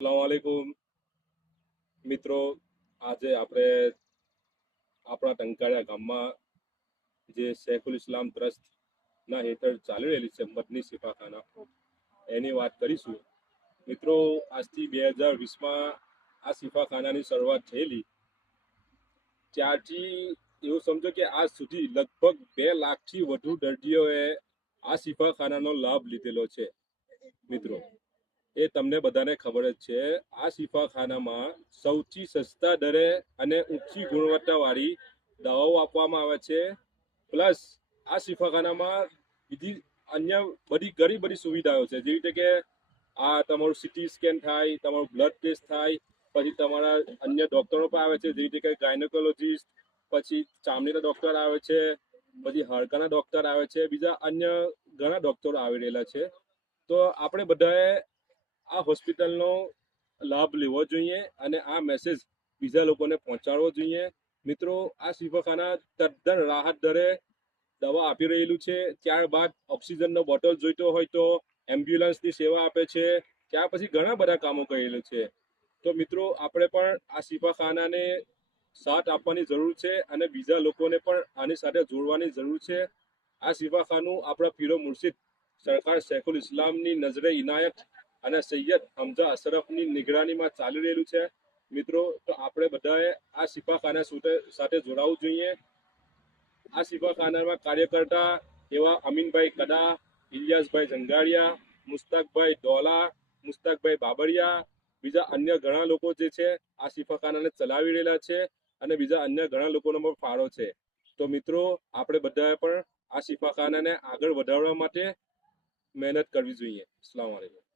अस्सलामुअलैकुम મિત્રો, આજે આપણે આપણા ટંકાળિયા ગામમાં જે શેખુલ ઇસ્લામ ટ્રસ્ટના હેઠળ ચાલી રહેલી છે મદની શિફાખાના એની વાત કરીશું. મિત્રો, આજથી 2020માં આ શિફાખાનાની શરૂઆત થયેલી. ત્યારથી એવું સમજો કે આજ સુધી લગભગ 2 લાખથી વધુ દર્દીઓએ આ શિફાખાનાનો લાભ લીધેલો છે. મિત્રો, એ તમને બધાને ખબર જ છે. આ શિફાખાનામાં સૌથી સસ્તા દરે અને ઊંચી ગુણવત્તાવાળી દવાઓ આપવામાં આવે છે. પ્લસ આ શિફાખાનામાં બીજી અન્ય બધી ઘણી બધી સુવિધાઓ છે, જેવી રીતે કે આ તમારું સીટી સ્કેન થાય, તમારું બ્લડ ટેસ્ટ થાય, પછી તમારા અન્ય ડૉક્ટરો પણ આવે છે, જેવી રીતે કે ગાયનેકોલોજીસ્ટ, પછી ચામડીના ડૉક્ટર આવે છે, પછી હાડકાના ડૉક્ટર આવે છે, બીજા અન્ય ઘણા ડૉક્ટરો આવી રહેલા છે. તો આપણે બધાએ આ હોસ્પિટલનો લાભ લેવો જોઈએ અને આ મેસેજ બીજા લોકોને પહોંચાડવો જોઈએ. મિત્રો, આ શિફાખાના તદ્દન રાહત દરે દવા આપી રહેલું છે. ત્યારબાદ ઓક્સિજનનો બોટલ જોઈતો હોય તો એમ્બ્યુલન્સની સેવા આપે છે. ત્યાર પછી ઘણા બધા કામો કરેલું છે. તો મિત્રો, આપણે પણ આ શિફાખાનાને સાથ આપવાની જરૂર છે અને બીજા લોકોને પણ આની સાથે જોડવાની જરૂર છે. આ શિફાખાનું આપણા પીરો મુર્શિદ સરકાર શેખુલ ઇસ્લામની નજરે ઇનાયત અને સૈયદ હમઝા અશરફની નિગરાનીમાં ચાલી રહેલું છે. મિત્રો, તો આપણે બધાએ આ શિફાખાના સાથે જોડાવવું જોઈએ. આ શિફાખાનામાં કાર્ય કરતા એવા અમીનભાઈ કડા, ઇલિયાસભાઈ જંગાડિયા, મુસ્તાકભાઈ ડોલા, મુસ્તાકભાઈ બાબરિયા, બીજા અન્ય ઘણા લોકો જે છે આ શિફાખાનાને ચલાવી રહેલા છે અને બીજા અન્ય ઘણા લોકોનો પણ ફાળો છે. તો મિત્રો, આપણે બધાએ પણ આ શિફાખાનાને આગળ વધારવા માટે મહેનત કરવી જોઈએ. અસ્સલામુ અલૈકુમ.